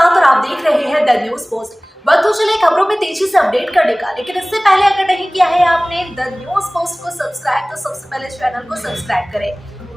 साथ और आप देख रहे हैं द न्यूज पोस्ट। वक्त हो चले खबरों में तेजी से अपडेट करने का, लेकिन इससे पहले अगर नहीं किया है आपने द न्यूज पोस्ट को सब्सक्राइब, तो सबसे पहले चैनल को सब्सक्राइब करें,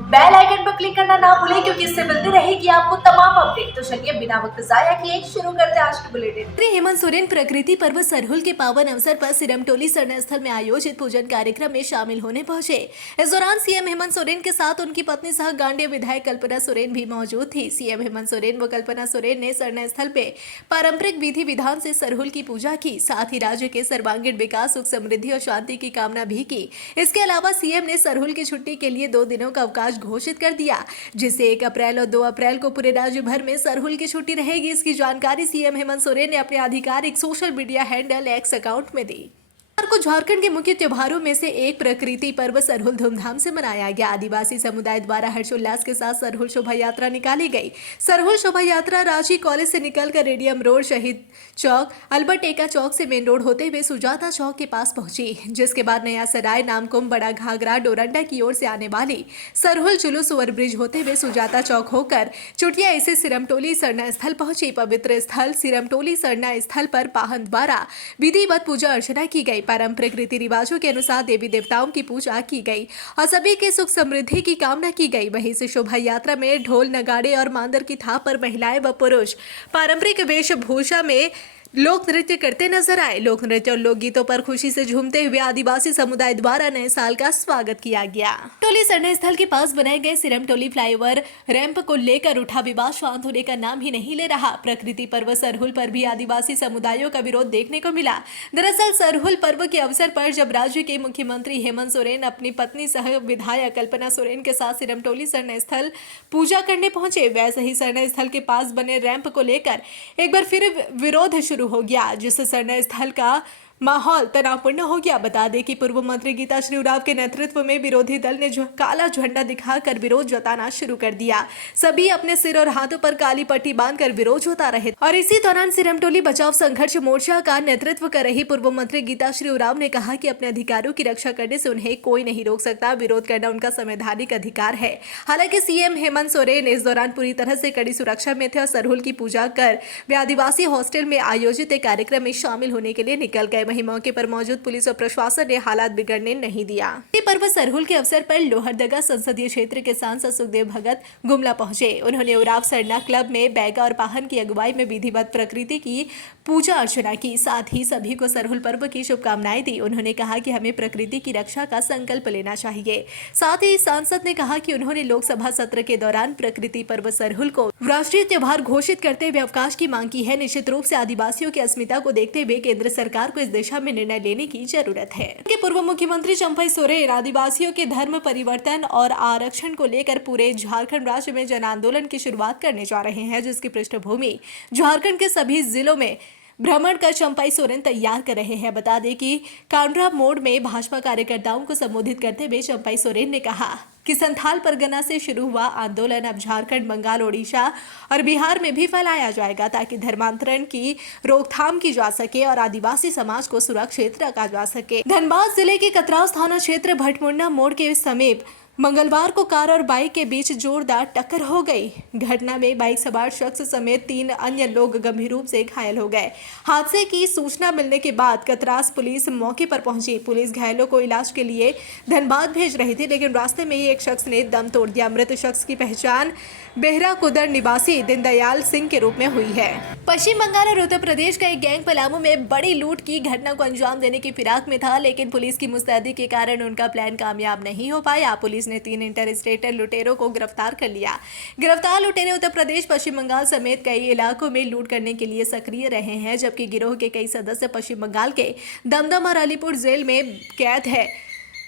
बेल आइकन पर क्लिक करना ना भूलें, क्योंकि इससे मिलती रहेगी आपको तमाम अपडेट। तो चलिए बिना वक्त जाया किए शुरू करते हैं आज की बुलेटिन। हेमंत सोरेन प्रकृति पर्व सरहुल के पावन अवसर पर सिरमटोली सरना स्थल में आयोजित पूजन कार्यक्रम में शामिल होने पहुंचे। इस दौरान सीएम हेमंत सोरेन के साथ उनकी पत्नी सह गांडेय विधायक कल्पना सोरेन भी मौजूद थी। सीएम हेमंत सोरेन व कल्पना सोरेन ने सरना स्थल पे पारंपरिक विधि विधान से सरहुल की पूजा की, साथ ही राज्य के सर्वांगीण विकास, सुख समृद्धि और शांति की कामना भी की। इसके अलावा सीएम ने सरहुल की छुट्टी के लिए 2 दिनों का अवकाश घोषित कर दिया, जिससे 1 अप्रैल और 2 अप्रैल को पूरे राज्य भर में सरहुल की छुट्टी रहेगी। इसकी जानकारी सीएम हेमंत सोरेन ने अपने आधिकारिक social media handle x account में दी। को झारखंड के मुख्य त्योहारों में से एक प्रकृति पर्व सरहुल धूमधाम से मनाया गया। आदिवासी समुदाय द्वारा हर्षोल्लास के साथ सरहुल शोभा यात्रा निकाली गई। सरहुल शोभा यात्रा रांची कॉलेज से निकलकर रेडियम रोड, शहीद चौक, अल्बर्ट एक्का चौक से मेन रोड होते हुए सुजाता चौक के पास पहुंची, जिसके बाद नया सराय, नामकुम, बड़ा घाघरा, डोरंडा की ओर से आने वाली सरहुल जुलूस ओवरब्रिज होते हुए सुजाता चौक होकर चुटिया इसे सिरमटोली सरना स्थल पहुंची। पवित्र स्थल सिरमटोली सरना स्थल पर पाहन द्वारा विधिवत पूजा अर्चना की गई। पारंपरिक रीति रिवाजों के अनुसार देवी देवताओं की पूजा की गई और सभी के सुख समृद्धि की कामना की गई। वहीं से शोभा यात्रा में ढोल, नगाड़े और मांदर की थाप पर महिलाएं व पुरुष पारंपरिक वेशभूषा में लोक नृत्य करते नजर आए। लोक नृत्य और लोकगीतों पर खुशी से झूमते हुए आदिवासी समुदाय द्वारा नए साल का स्वागत किया गया। टोली सरना स्थल के पास बनाए गए सिरमटोली फ्लाईओवर रैंप को लेकर उठा विवाद शांत होने का नाम ही नहीं ले रहा। प्रकृति पर्व सरहुल पर भी आदिवासी समुदायों का विरोध देखने को मिला। दरअसल सरहुल पर्व के अवसर पर जब राज्य के मुख्यमंत्री हेमंत सोरेन अपनी पत्नी सह विधायक कल्पना सोरेन के साथ सिरमटोली सरना स्थल पूजा करने पहुंचे, वैसे ही सरना स्थल के पास बने रैंप को लेकर एक बार फिर विरोध शुरू हो गया, जिससे सरना स्थल का माहौल तनावपूर्ण हो गया। बता दें कि पूर्व मंत्री गीता श्री उरांव के नेतृत्व में विरोधी दल ने काला झंडा दिखाकर विरोध जताना शुरू कर दिया। सभी अपने सिर और हाथों पर काली पट्टी बांधकर विरोध जता रहे और इसी दौरान सिरमटोली बचाव संघर्ष मोर्चा का नेतृत्व कर रही पूर्व मंत्री गीता श्री उरांव ने कहा कि अपने अधिकारों की रक्षा करने से उन्हें कोई नहीं रोक सकता। विरोध करना उनका संवैधानिक अधिकार है। हालांकि सीएम हेमंत सोरेन इस दौरान पूरी तरह से कड़ी सुरक्षा में थे और सरहुल की पूजा कर वे आदिवासी हॉस्टल में आयोजित एक कार्यक्रम में शामिल होने के लिए निकल गए। वहीं मौके पर मौजूद पुलिस और प्रशासन ने हालात बिगड़ने नहीं दिया। पर्व सरहुल के अवसर पर लोहरदगा संसदीय क्षेत्र के सांसद सुखदेव भगत गुमला पहुंचे। उन्होंने उराव सरना क्लब में बैगा और पाहन की अगुवाई में विधिवत प्रकृति की पूजा अर्चना की, साथ ही सभी को सरहुल पर्व की शुभकामनाएं दी। उन्होंने कहा कि हमें प्रकृति की रक्षा का संकल्प लेना चाहिए। साथ ही सांसद ने कहा कि उन्होंने लोकसभा सत्र के दौरान प्रकृति पर्व सरहुल को राष्ट्रीय त्योहार घोषित करते हुए अवकाश की मांग की है। निश्चित रूप से आदिवासियों की अस्मिता को देखते हुए केंद्र सरकार को इस दिशा में निर्णय लेने की जरूरत है। पूर्व मुख्यमंत्री चंपई सोरेन आदिवासियों के धर्म परिवर्तन और आरक्षण को लेकर पूरे झारखंड राज्य में जन आंदोलन की शुरुआत करने जा रहे हैं, जिसकी पृष्ठभूमि झारखंड के सभी जिलों में भ्रमण कर चंपई सोरेन तैयार कर रहे हैं। बता दें कि कांड्रा मोड़ में भाजपा कार्यकर्ताओं को संबोधित करते हुए चंपई सोरेन ने कहा कि संथाल परगना से शुरू हुआ आंदोलन अब झारखंड, बंगाल, ओडिशा और बिहार में भी फैलाया जाएगा, ताकि धर्मांतरण की रोकथाम की जा सके और आदिवासी समाज को सुरक्षित रखा जा सके। धनबाद जिले के कतराव थाना क्षेत्र भटमुंडा मोड़ के समीप मंगलवार को कार और बाइक के बीच जोरदार टक्कर हो गई। घटना में बाइक सवार शख्स समेत 3 अन्य लोग गंभीर रूप से घायल हो गए। हादसे की सूचना मिलने के बाद कतरास पुलिस मौके पर पहुंची। पुलिस घायलों को इलाज के लिए धनबाद भेज रही थी, लेकिन रास्ते में ही एक शख्स ने दम तोड़ दिया। मृत शख्स की पहचान बेहरा कुदर निवासी दीनदयाल सिंह के रूप में हुई है। पश्चिम बंगाल और उत्तर प्रदेश का एक गैंग पलामू में बड़ी लूट की घटना को अंजाम देने की फिराक में था, लेकिन पुलिस की मुस्तैदी के कारण उनका प्लान कामयाब नहीं हो पाया। पुलिस ने 3 इंटर स्टेट लुटेरों को गिरफ्तार कर लिया। गिरफ्तार लुटेरे उत्तर प्रदेश, पश्चिम बंगाल समेत कई इलाकों में लूट करने के लिए सक्रिय रहे हैं, जबकि गिरोह के कई सदस्य पश्चिम बंगाल के दमदम और अलीपुर जेल में कैद है।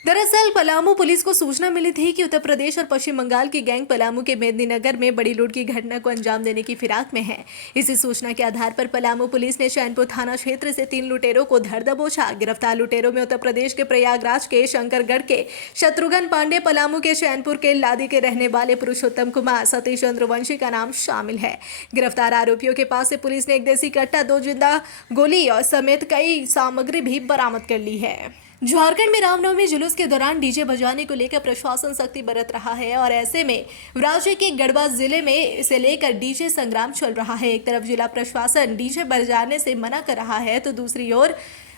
दरअसल पलामू पुलिस को सूचना मिली थी कि उत्तर प्रदेश और पश्चिम बंगाल की गैंग पलामू के मेदिनीनगर में बड़ी लूट की घटना को अंजाम देने की फिराक में है। इसी सूचना के आधार पर पलामू पुलिस ने चैनपुर थाना क्षेत्र से 3 लुटेरों को धर दबोचा। गिरफ्तार लुटेरों में उत्तर प्रदेश के प्रयागराज के शंकरगढ़ के शत्रुघ्न पांडे, पलामू के चैनपुर के लादी के रहने वाले पुरुषोत्तम कुमार, सतीश चंद्रवंशी का नाम शामिल है। गिरफ्तार आरोपियों के पास से पुलिस ने एक देसी कट्टा, 2 जिंदा गोली और समेत कई सामग्री भी बरामद कर ली है। झारखंड में रामनवमी जुलूस के दौरान डीजे बजाने को लेकर प्रशासन सख्ती बरत रहा है और ऐसे में राज्य के गढ़वा जिले में इसे लेकर डीजे संग्राम चल रहा है। एक तरफ जिला प्रशासन डीजे बजाने से मना कर रहा है तो दूसरी ओर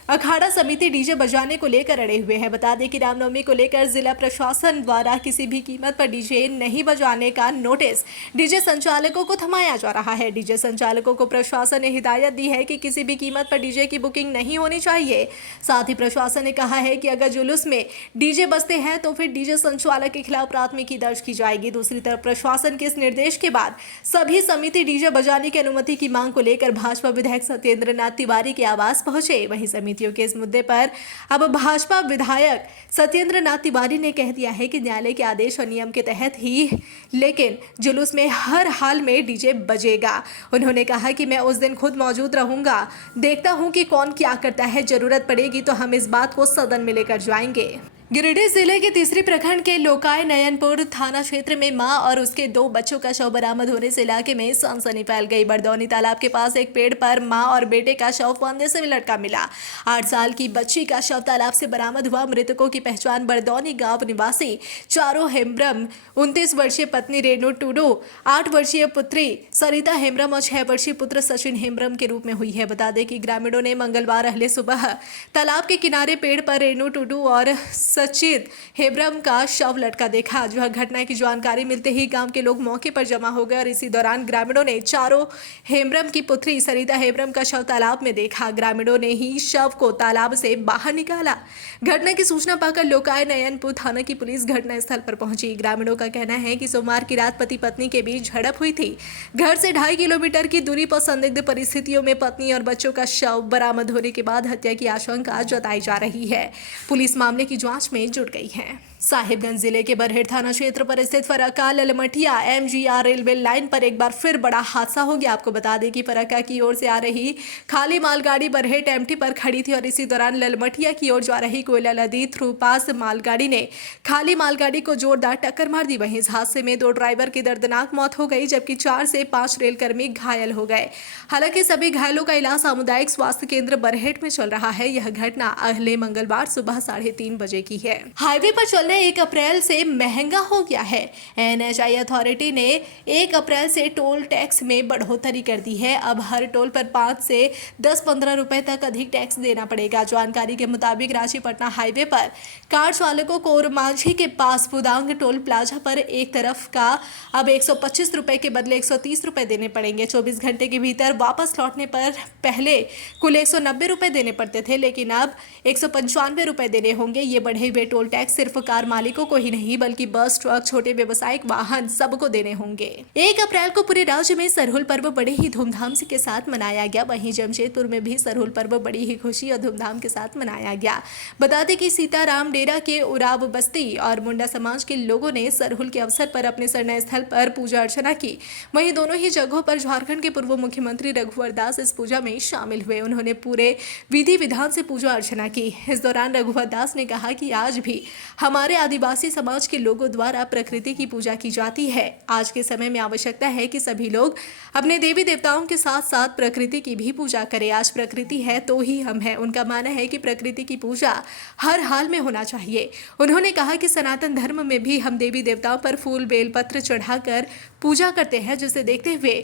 अखाड़ा समिति डीजे बजाने को लेकर अड़े हुए हैं। बता दें कि रामनवमी को लेकर जिला प्रशासन द्वारा किसी भी कीमत पर डीजे नहीं बजाने का नोटिस डीजे संचालकों को थमाया जा रहा है। डीजे संचालकों को प्रशासन ने हिदायत दी है कि किसी भी कीमत पर डीजे की बुकिंग नहीं होनी चाहिए। साथ ही प्रशासन ने कहा है कि अगर जुलूस में डीजे बजते हैं तो फिर डीजे संचालक के खिलाफ प्राथमिकी दर्ज की जाएगी। दूसरी तरफ प्रशासन के इस निर्देश के बाद सभी समिति डीजे बजाने की अनुमति की मांग को लेकर भाजपा विधायक सत्येंद्र नाथ तिवारी के आवास पहुंचे। वहीं समितियों के इस मुद्दे पर अब भाजपा विधायक सत्येंद्र नाथ तिवारी ने कह दिया है कि न्यायालय के आदेश और नियम के तहत ही लेकिन जुलूस में हर हाल में डीजे बजेगा। उन्होंने कहा कि मैं उस दिन खुद मौजूद रहूंगा, देखता हूं कि कौन क्या करता है, जरूरत पड़ेगी तो हम इस बात को सदन में लेकर जाएंगे। गिरिडीह जिले के तीसरी प्रखंड के लोकाय नयनपुर थाना क्षेत्र में मां और उसके 2 बच्चों का शव बरामद होने से इलाके में सनसनी फैल गई। बरदौनी तालाब के पास एक पेड़ पर मां और बेटे का शव फंदे से लटका मिला। 8 साल की बच्ची का शव तालाब से बरामद हुआ। मृतकों की पहचान बरदौनी गांव निवासी चारों हेम्ब्रम, 29 वर्षीय पत्नी रेणु टूडू, 8 वर्षीय पुत्री सरिता हेम्ब्रम और 6 वर्षीय पुत्र सचिन हेम्ब्रम के रूप में हुई है। बता दें कि ग्रामीणों ने मंगलवार अहले सुबह तालाब के किनारे पेड़ पर रेणु टूडू और सचित हेम्ब्रम का शव लटका देखा। जो घटना की जानकारी मिलते ही गांव के लोग मौके पर जमा हो गए और इसी दौरान ग्रामीणों ने चारों हेम्ब्रम की पुत्री सरिता हेम्ब्रम का शव तालाब में देखा। ग्रामीणों ने ही शव को तालाब से बाहर निकाला। घटना की सूचना पाकर लोकाय नयनपुर थाना की पुलिस घटनास्थल पर पहुंची। ग्रामीणों का कहना है कि सोमवार की रात पति पत्नी के बीच झड़प हुई थी। घर से 2.5 किलोमीटर की दूरी पर संदिग्ध परिस्थितियों में पत्नी और बच्चों का शव बरामद होने के बाद हत्या की आशंका जताई जा रही है। पुलिस मामले की जांच में जुट गई है। साहिबगंज जिले के बरहेट थाना क्षेत्र पर स्थित Farakka Lalmatiya MGR railway line पर एक बार फिर बड़ा हादसा हो गया। आपको बता दें कि फरक्का की ओर से आ रही खाली मालगाड़ी बरहेट MT पर खड़ी थी और इसी दौरान ललमटिया की ओर जा रही कोयला नदी थ्रू पास मालगाड़ी ने खाली मालगाड़ी को जोरदार टक्कर मार दी। वहीं इस हादसे में 2 ड्राइवर की दर्दनाक मौत हो गई जबकि 4 से 5 रेलकर्मी घायल हो गए। हालांकि सभी घायलों का इलाज सामुदायिक स्वास्थ्य केंद्र बरहेट में चल रहा है। यह घटना अगले मंगलवार सुबह 3:30 बजे की है। हाईवे पर चलने 1 अप्रैल से महंगा हो गया है। NHI अथॉरिटी ने 1 अप्रैल से टोल टैक्स में बढ़ोतरी कर दी है। अब हर टोल पर 5 से 10-15 रुपए तक अधिक टैक्स देना पड़ेगा। जानकारी के मुताबिक रांची पटना हाईवे पर कार चालकों को ओरमांझी के पास पुदांग टोल प्लाजा पर एक तरफ का अब 125 रुपए के बदले 130 रुपए देने पड़ेंगे। 24 घंटे के भीतर वापस लौटने पर पहले कुल 190 रुपए देने पड़ते थे, लेकिन अब 195 रुपए देने होंगे। ये बढ़े हुए टोल टैक्स सिर्फ कार मालिकों को ही नहीं बल्कि बस, ट्रक, छोटे व्यवसायिक वाहन सबको देने होंगे। 1 अप्रैल को पूरे राज्य में सरहुल पर्व बड़े ही धूमधाम से के साथ मनाया गया। वहीं जमशेदपुर में भी सरहुल पर्व बड़ी ही खुशी और धूमधाम के साथ मनाया गया। बता दें कि सीताराम डेरा के उराव बस्ती और मुंडा समाज के लोगों ने सरहुल के अवसर पर अपने शरण स्थल पर पूजा अर्चना की। वहीं दोनों ही जगहों पर झारखंड के पूर्व मुख्यमंत्री रघुवर दास इस पूजा में शामिल हुए। उन्होंने पूरे विधि विधान से पूजा अर्चना की। इस दौरान रघुवर दास ने कहा कि आज भी हमारे आदिवासी समाज के लोगों द्वारा प्रकृति की पूजा की जाती है। आज के समय में आवश्यकता है कि सभी लोग अपने देवी देवताओं के साथ साथ प्रकृति की भी पूजा करें। आज प्रकृति है तो ही हम हैं। उनका मानना है कि प्रकृति की पूजा हर हाल में होना चाहिए। उन्होंने कहा कि सनातन धर्म में भी हम देवी देवताओं पर फूल बेलपत्र चढ़ाकर पूजा करते हैं, जिसे देखते हुए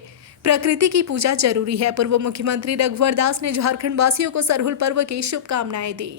प्रकृति की पूजा जरूरी है। पूर्व मुख्यमंत्री रघुवर दास ने झारखंड वासियों को सरहुल पर्व की शुभकामनाएं दी।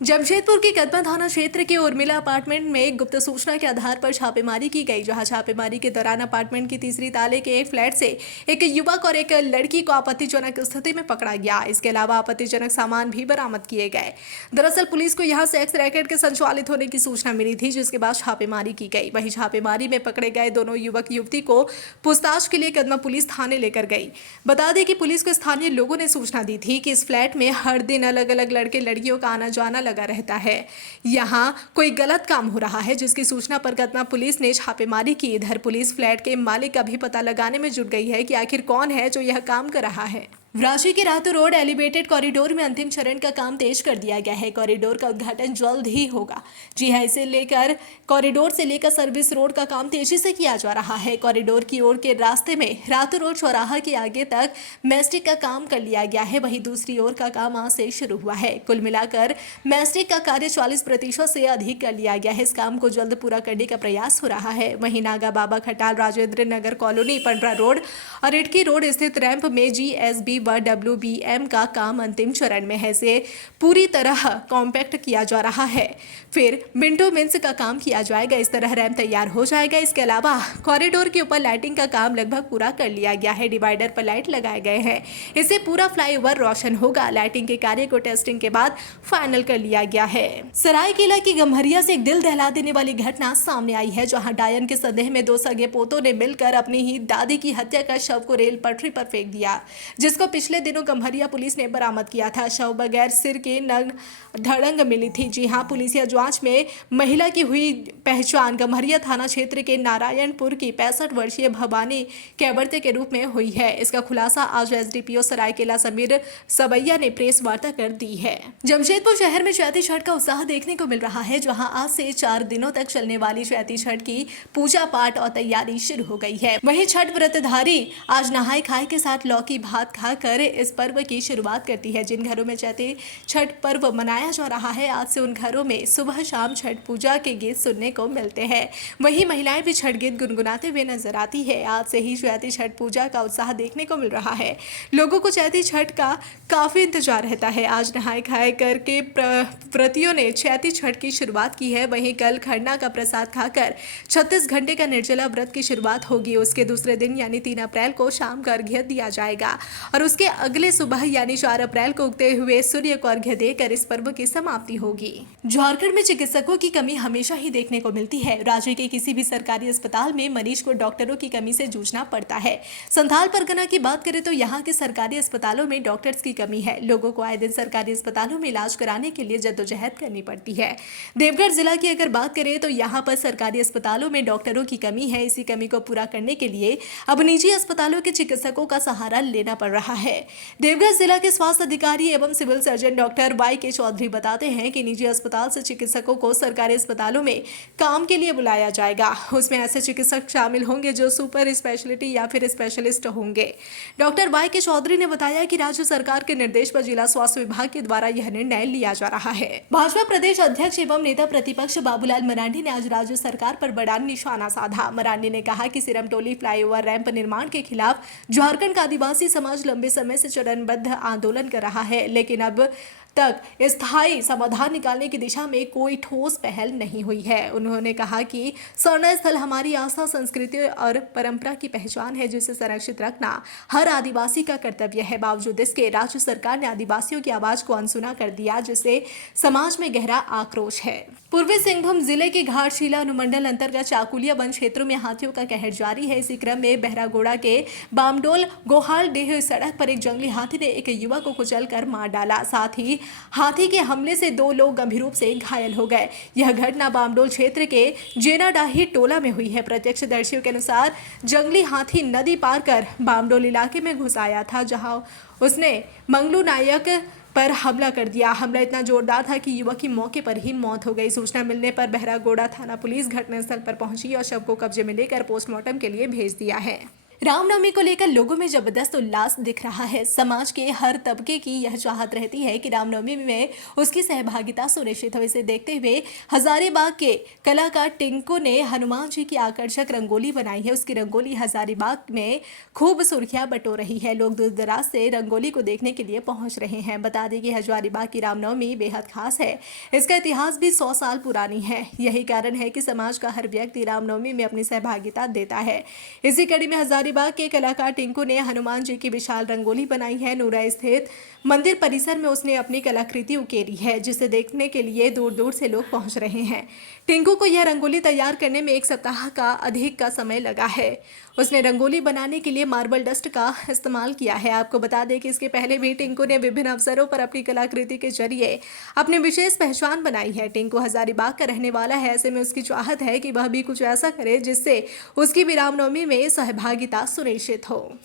जमशेदपुर के कदमा थाना क्षेत्र के उर्मिला अपार्टमेंट में गुप्त सूचना के आधार पर छापेमारी की गई, जहां छापेमारी के दौरान अपार्टमेंट की तीसरी ताले के एक फ्लैट से एक युवक और एक लड़की को आपत्तिजनक स्थिति में पकड़ा गया। इसके अलावा आपत्तिजनक सामान भी बरामद किए गए। दरअसल पुलिस को यहां सेक्स रैकेट के संचालित होने की सूचना मिली थी, जिसके बाद छापेमारी की गई। वहीं छापेमारी में पकड़े गए दोनों युवक युवती को पूछताछ के लिए कदमा पुलिस थाने लेकर गई। बता दें कि पुलिस को स्थानीय लोगों ने सूचना दी थी कि इस फ्लैट में हर दिन अलग अलग लड़के लड़कियों का आना जाना लगा रहता है। यहाँ कोई गलत काम हो रहा है, जिसकी सूचना पर कदमा पुलिस ने छापेमारी की। इधर पुलिस फ्लैट के मालिक का भी पता लगाने में जुट गई है कि आखिर कौन है जो यह काम कर रहा है। रांची के रातू रोड एलिवेटेड कॉरिडोर में अंतिम चरण का काम तेज कर दिया गया है। कॉरिडोर का उद्घाटन जल्द ही होगा। जी हां, इसे लेकर कॉरिडोर से लेकर सर्विस रोड का काम तेजी से किया जा रहा है। कॉरिडोर की ओर के रास्ते में रातू रोड चौराहा के आगे तक मैस्टिक का काम कर लिया गया है। वहीं दूसरी ओर का काम आज से शुरू हुआ है। कुल मिलाकर मैस्टिक का कार्य 40% से अधिक कर लिया गया है। इस काम को जल्द पूरा करने का प्रयास हो रहा है। वहीं नागा बाबा खटाल राजेंद्र नगर कॉलोनी पंडरा रोड और इटकी रोड स्थित रैंप में GSB व WBM का काम अंतिम चरण में है। इसे पूरी तरह कॉम्पैक्ट किया जा रहा है। फिर मिंटो मिन्स का काम किया जाएगा। इस तरह रैंप तैयार हो जाएगा। इसके अलावा कॉरिडोर के ऊपर लाइटिंग का काम लगभग पूरा कर लिया गया है। डिवाइडर पर लाइट लगाए गए हैं। इससे पूरा फ्लाईओवर रोशन होगा। लाइटिंग के कार्य को टेस्टिंग के बाद फाइनल कर लिया गया है। सरायकेला की गम्हरिया से एक दिल दहला देने वाली घटना सामने आई है, जहां डायन के संदेह में 2 सगे पोतों ने मिलकर अपनी ही दादी की हत्या कर शव को रेल पटरी पर फेंक दिया, जिसको पिछले दिनों गम्हरिया पुलिस ने बरामद किया था। शव बगैर सिर के नग्न धड़ंग मिली थी। जी हां, पुलिसिया जांच में महिला की हुई पहचान गम्हरिया थाना क्षेत्र के नारायणपुर की 65 वर्षीय भवानी कैवर्ते के रूप में हुई है। इसका खुलासा आज SDPO सरायकेला समीर सबैया ने प्रेस वार्ता कर दी है। जमशेदपुर शहर में चैती छठ का उत्साह देखने को मिल रहा है, जहां आज से 4 दिनों तक चलने वाली चैती छठ की पूजा पाठ और तैयारी शुरू हो गई है। वहीं छठ व्रतधारी आज नहाय खाए के साथ लौकी भात खाकर इस पर्व की शुरुआत करती है। जिन घरों में चैती छठ पर्व मनाया जा रहा है, आज से उन घरों में सुबह शाम छठ पूजा के गीत सुनने को मिलते हैं। वहीं महिलाएं भी छठ गीत गुनगुनाते हुए नजर आती है। आज से ही चैती छठ पूजा का उत्साह देखने को मिल रहा है। लोगों को चैती छठ का काफी इंतजार रहता है। आज नहाय खाए करके व्रतियों ने चैती छठ की शुरुआत की है। वहीं कल खरना का प्रसाद खाकर 36 घंटे का निर्जला व्रत की शुरुआत होगी। उसके दूसरे दिन यानी 3 अप्रैल को शाम को अर्घ्य दिया जाएगा और उसके अगले सुबह यानी 4 अप्रैल को उगते हुए सूर्य को अर्घ्य देकर इस पर्व की समाप्ति होगी। झारखंड में चिकित्सकों की कमी हमेशा ही देखने को मिलती है। राज्य के किसी भी सरकारी अस्पताल में मरीज को डॉक्टरों की कमी से जूझना पड़ता है। संथाल परगना की बात करें तो यहाँ के सरकारी अस्पतालों में डॉक्टर्स की कमी है। लोगों को आए दिन सरकारी अस्पतालों में इलाज कराने के लिए जद्दोजहद करनी पड़ती है। देवघर जिला की अगर बात करें तो यहाँ पर सरकारी अस्पतालों में डॉक्टरों की कमी है। इसी कमी को पूरा करने के लिए अब निजी अस्पतालों के चिकित्सकों का सहारा लेना पड़ रहा है। देवघर जिला के स्वास्थ्य अधिकारी एवं civil surgeon doctor YK Chaudhary बताते हैं कि निजी अस्पताल से चिकित्सकों को सरकारी अस्पतालों में काम के लिए बुलाया जाएगा। उसमें ऐसे चिकित्सक शामिल होंगे जो सुपर स्पेशलिटी या फिर स्पेशलिस्ट होंगे। डॉक्टर YK चौधरी ने बताया कि राज्य सरकार के निर्देश पर जिला स्वास्थ्य विभाग के द्वारा यह निर्णय लिया जा रहा है। भाजपा प्रदेश अध्यक्ष एवं नेता प्रतिपक्ष बाबूलाल मरांडी ने आज राज्य सरकार पर बड़ा निशाना साधा। मरांडी ने कहा कि सिरमटोली फ्लाईओवर रैंप निर्माण के खिलाफ झारखंड का आदिवासी समाज लंबे समय से चरणबद्ध आंदोलन कर रहा है, लेकिन अब तक स्थायी समाधान निकालने की दिशा में कोई ठोस पहल नहीं हुई है। उन्होंने कहा कि स्वर्ण स्थल हमारी आस्था, संस्कृति और परंपरा की पहचान है, जिसे संरक्षित रखना हर आदिवासी का कर्तव्य है। बावजूद इसके राज्य सरकार ने आदिवासियों की आवाज को अनसुना कर दिया, जिससे समाज में गहरा आक्रोश है। पूर्वी सिंहभूम जिले के घाटशिला अनुमंडल अंतर्गत चाकुलिया वन क्षेत्रों में हाथियों का कहर जारी है। इसी क्रम में बहरागोड़ा के बामडोल गोहाल डेह सड़क पर एक जंगली हाथी ने एक युवक को कुचलकर मार डाला। साथ ही हाथी के हमले से 2 लोग गंभीर रूप से घायल हो गए। यह घटना बामडोल क्षेत्र के जेनाडाही टोला में हुई है। प्रत्यक्षदर्शियों के अनुसार जंगली हाथी नदी पार कर बामडोल इलाके में घुस आया था, जहां उसने मंगलू नायक पर हमला कर दिया। हमला इतना जोरदार था कि युवक की मौके पर ही मौत हो गई। सूचना मिलने पर बहरागोड़ा थाना पुलिस घटनास्थल पर पहुंची और शव को कब्जे में लेकर पोस्टमार्टम के लिए भेज दिया है। रामनवमी को लेकर लोगों में जबरदस्त उल्लास दिख रहा है। समाज के हर तबके की यह चाहत रहती है कि रामनवमी में उसकी सहभागिता सुनिश्चित हो। इसे देखते हुए हजारीबाग के कलाकार टिंकू ने हनुमान जी की आकर्षक रंगोली बनाई है। उसकी रंगोली हजारीबाग में खूब सुर्खियां बटो रही है। लोग दूर दराज से रंगोली को देखने के लिए पहुंच रहे हैं। बता दें कि हजारीबाग की रामनवमी बेहद खास है। इसका इतिहास भी 100 साल पुरानी है। यही कारण है कि समाज का हर व्यक्ति रामनवमी में अपनी सहभागिता देता है। इसी कड़ी में हजारीबाग के कलाकार टिंकू ने हनुमान जी की विशाल रंगोली बनाई है। नूरा स्थित मंदिर परिसर में उसने अपनी कलाकृति उकेरी है, जिसे देखने के लिए दूर दूर से लोग पहुंच रहे हैं। टिंकू को यह रंगोली तैयार करने में 1 सप्ताह का अधिक का समय लगा है। उसने रंगोली बनाने के लिए मार्बल डस्ट का इस्तेमाल किया है। आपको बता दें कि इसके पहले भी टिंकू ने विभिन्न अवसरों पर अपनी कलाकृति के जरिए अपनी विशेष पहचान बनाई है। टिंकू हजारीबाग का रहने वाला है। ऐसे में उसकी चाहत है कि वह भी कुछ ऐसा करे जिससे उसकी भी रामनवमी में सहभागिता सुनिश्चित हो।